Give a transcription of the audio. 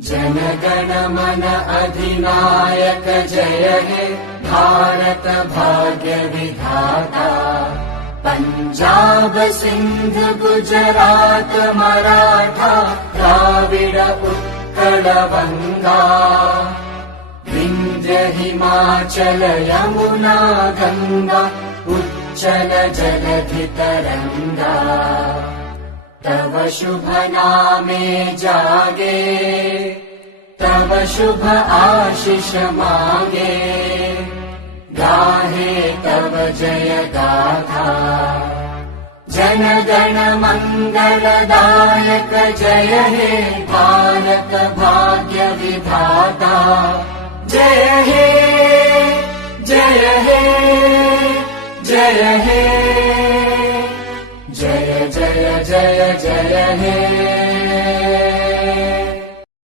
जनगण मन अधिनायक जय हे भारत भाग्य विधाता। पंजाब सिंध गुजरात मराठा द्राविड उत्कल बंगा। विंध्य हिमाचल यमुना गंगा उच्चल जलधि तरंगा। तव शुभ नामे जागे तव शुभ आशीष मांगे। गाहे तव जय गाथा जन गण मंगलदायक जय हे भारत भाग्य विधाता। जय हे जय हे जय हे जय जय जय जय हे।